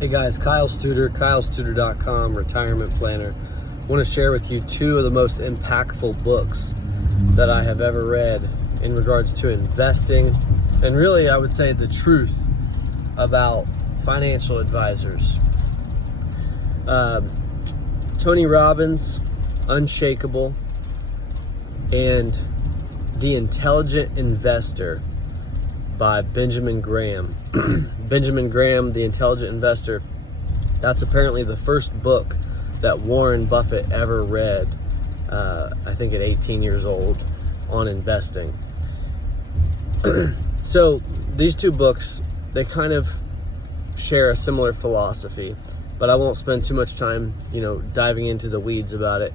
Hey guys, Kyle Studer, kylestuder.com, retirement planner. I want to share with you two of the most impactful books that I have ever read in regards to investing, and really I would say the truth about financial advisors. Tony Robbins, Unshakable, and The Intelligent Investor by Benjamin Graham. Benjamin Graham, The Intelligent Investor, that's apparently the first book that Warren Buffett ever read, I think at 18 years old, on investing. So these two books, they kind of share a similar philosophy, but I won't spend too much time, diving into the weeds about it.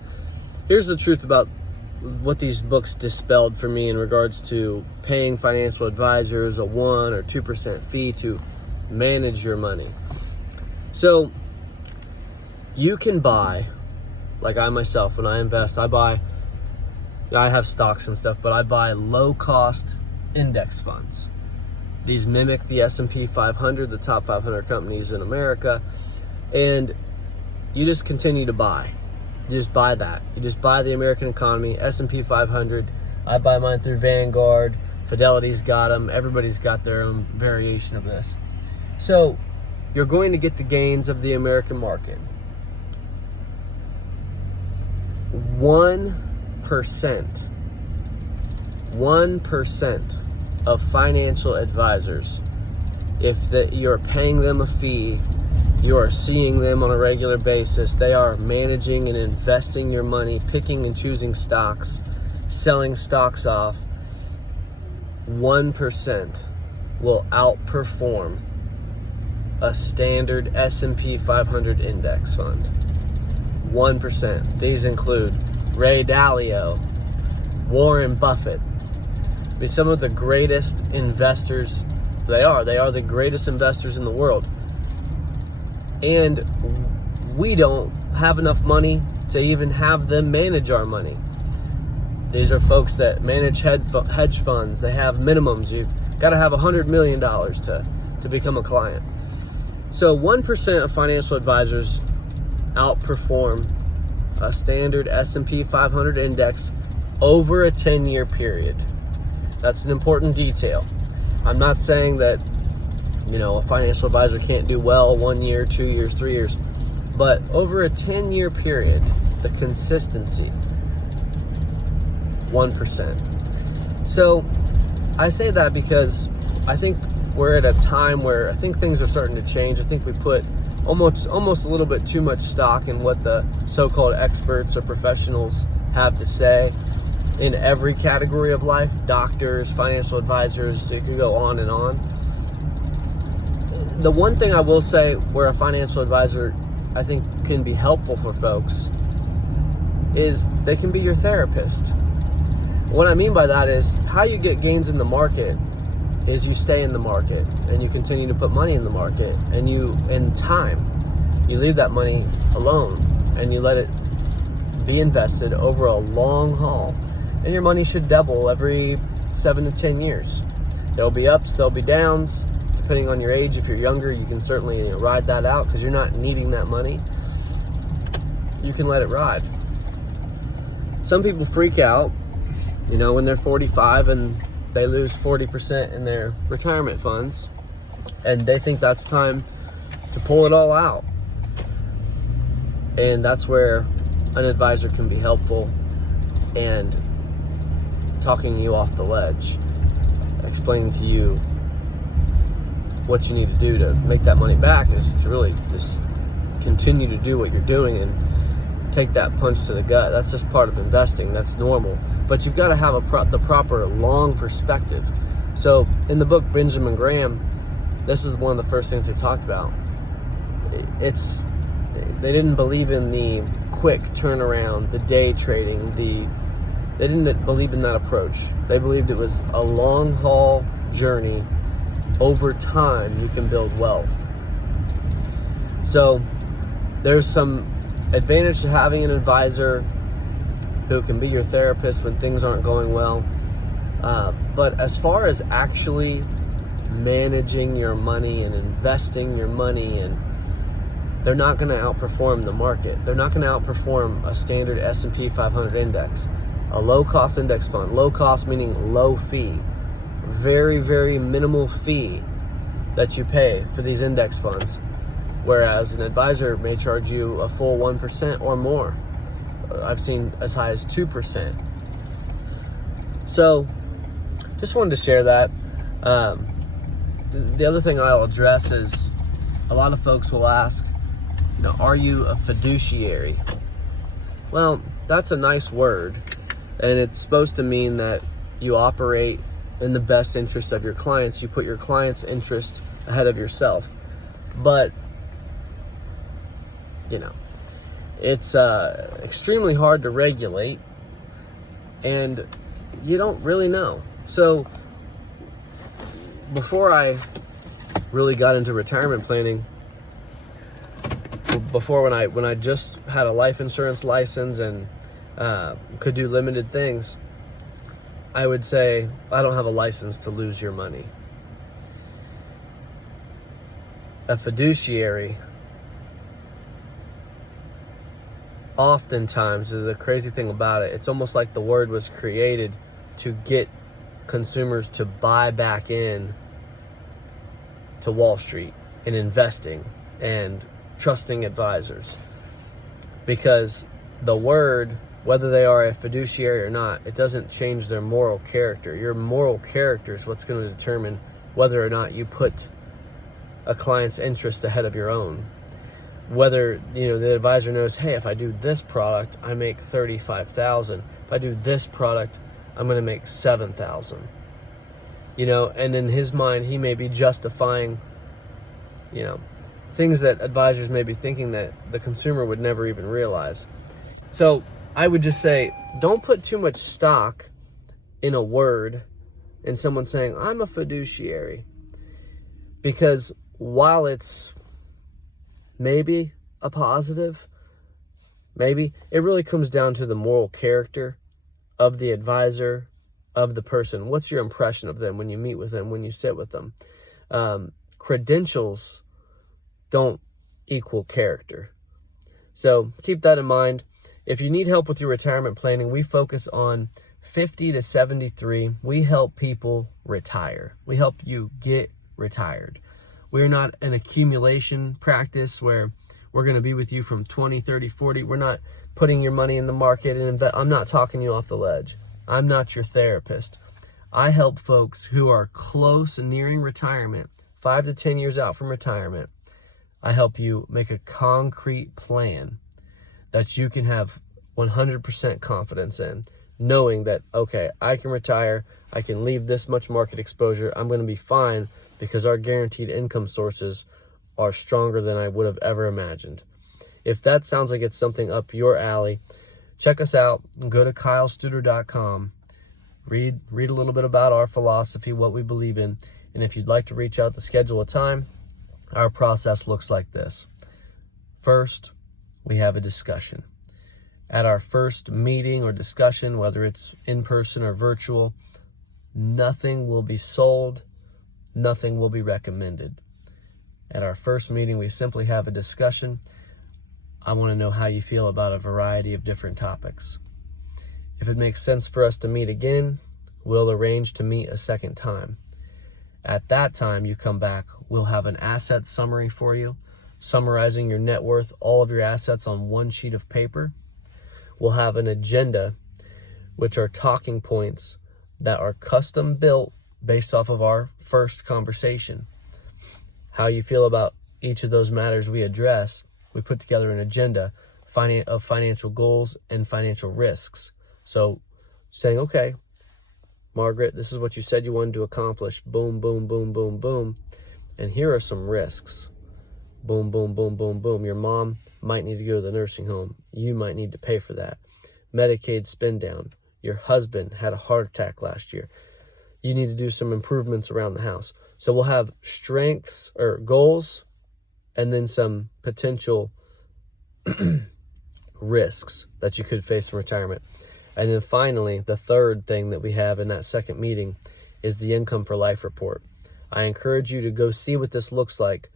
Here's the truth about what these books dispelled for me in regards to paying financial advisors a 1 or 2% fee to manage your money. So you can buy, like I myself, when I invest, I have stocks and stuff, but I buy low-cost index funds. These mimic the S&P 500, the top 500 companies in America, and you just continue to buy. You just buy that. You just buy the American economy, S&P 500. I buy mine through Vanguard. Fidelity's got them. Everybody's got their own variation of this. So you're going to get the gains of the American market. 1% of financial advisors, if you're paying them a fee, you are seeing them on a regular basis, they are managing and investing your money, picking and choosing stocks, selling stocks off, 1% will outperform a standard S&P 500 index fund. 1%. These include Ray Dalio, Warren Buffett. Some of the greatest investors, they are the greatest investors in the world. And we don't have enough money to even have them manage our money. These are folks that manage hedge funds. They have minimums. You got to have $100 million to become a client. So 1% of financial advisors outperform a standard S&P 500 index over a 10-year period. That's an important detail. I'm not saying that a financial advisor can't do well 1 year, 2 years, 3 years. But over a 10-year period, the consistency, 1%. So I say that because I think we're at a time where I think things are starting to change. I think we put almost a little bit too much stock in what the so-called experts or professionals have to say in every category of life. Doctors, financial advisors, it could go on and on. The one thing I will say where a financial advisor, I think, can be helpful for folks is they can be your therapist. What I mean by that is how you get gains in the market is you stay in the market and you continue to put money in the market, and you leave that money alone and you let it be invested over a long haul, and your money should double every 7 to 10 years. There'll be ups, there'll be downs. Depending on your age, if you're younger, you can certainly ride that out because you're not needing that money. You can let it ride. Some people freak out, when they're 45 and they lose 40% in their retirement funds, and they think that's time to pull it all out. And that's where an advisor can be helpful and talking you off the ledge, explaining to you what you need to do to make that money back is to really just continue to do what you're doing and take that punch to the gut. That's just part of investing. That's normal. But you've got to have the proper long perspective. So in the book, Benjamin Graham, this is one of the first things they talked about. They didn't believe in the quick turnaround, the day trading, they didn't believe in that approach. They believed it was a long haul journey. Over time, you can build wealth. So there's some advantage to having an advisor who can be your therapist when things aren't going well. But as far as actually managing your money and investing your money and they're not going to outperform the market. They're not going to outperform a standard S&P 500 index. A low-cost index fund, low cost meaning low fee, very, very minimal fee that you pay for these index funds, whereas an advisor may charge you a full 1% or more. I've seen as high as 2%. So just wanted to share that. The other thing I'll address is a lot of folks will ask, are you a fiduciary? Well, that's a nice word, and it's supposed to mean that you operate in the best interest of your clients. You put your clients' interest ahead of yourself. But, it's extremely hard to regulate, and you don't really know. So before I really got into retirement planning, when I just had a life insurance license and could do limited things, I would say, I don't have a license to lose your money. A fiduciary, oftentimes, the crazy thing about it, it's almost like the word was created to get consumers to buy back in to Wall Street and investing and trusting advisors. Because the word, whether they are a fiduciary or not, it doesn't change their moral character. Your moral character is what's going to determine whether or not you put a client's interest ahead of your own. Whether, the advisor knows, hey, if I do this product, I make $35,000. If I do this product, I'm going to make $7,000. And in his mind, he may be justifying, things that advisors may be thinking that the consumer would never even realize. So I would just say, don't put too much stock in a word in someone saying, I'm a fiduciary. Because while it's maybe a positive, maybe, it really comes down to the moral character of the advisor, of the person. What's your impression of them when you meet with them, when you sit with them? Credentials don't equal character. So keep that in mind. If you need help with your retirement planning, we focus on 50 to 73. We help people retire. We help you get retired. We're not an accumulation practice where we're going to be with you from 20, 30, 40. We're not putting your money in the market and invest. I'm not talking you off the ledge. I'm not your therapist. I help folks who are close and nearing retirement, 5 to 10 years out from retirement. I help you make a concrete plan that you can have 100% confidence in, knowing that, okay, I can retire, I can leave this much market exposure, I'm going to be fine because our guaranteed income sources are stronger than I would have ever imagined. If that sounds like it's something up your alley, check us out. Go to kylestuder.com. Read a little bit about our philosophy, what we believe in, and if you'd like to reach out to schedule a time, our process looks like this. First, we have a discussion. At our first meeting or discussion, whether it's in person or virtual, nothing will be sold, nothing will be recommended. At our first meeting, we simply have a discussion. I want to know how you feel about a variety of different topics. If it makes sense for us to meet again, we'll arrange to meet a second time. At that time, you come back, we'll have an asset summary for you, summarizing your net worth, all of your assets on one sheet of paper. We'll have an agenda, which are talking points that are custom built based off of our first conversation. How you feel about each of those matters we address, we put together an agenda of financial goals and financial risks. So saying, okay, Margaret, this is what you said you wanted to accomplish. Boom, boom, boom, boom, boom. And here are some risks. Boom, boom, boom, boom, boom. Your mom might need to go to the nursing home. You might need to pay for that. Medicaid spend down. Your husband had a heart attack last year. You need to do some improvements around the house. So we'll have strengths or goals and then some potential risks that you could face in retirement. And then finally, the third thing that we have in that second meeting is the income for life report. I encourage you to go see what this looks like.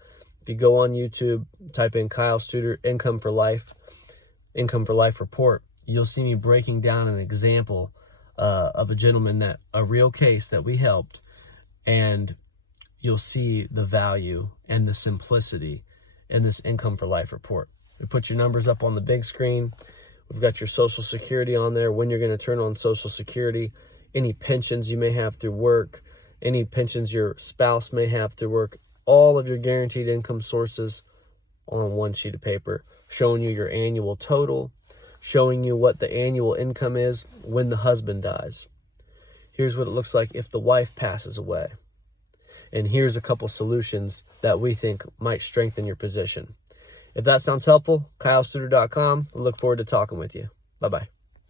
If you go on YouTube, type in Kyle Studer Income for Life report, you'll see me breaking down an example of a gentleman, a real case that we helped, and you'll see the value and the simplicity in this Income for Life report. We put your numbers up on the big screen. We've got your Social Security on there, when you're going to turn on Social Security, any pensions you may have through work, any pensions your spouse may have through work, all of your guaranteed income sources on one sheet of paper, showing you your annual total, showing you what the annual income is when the husband dies. Here's what it looks like if the wife passes away. And here's a couple solutions that we think might strengthen your position. If that sounds helpful, KyleStuder.com. I look forward to talking with you. Bye-bye.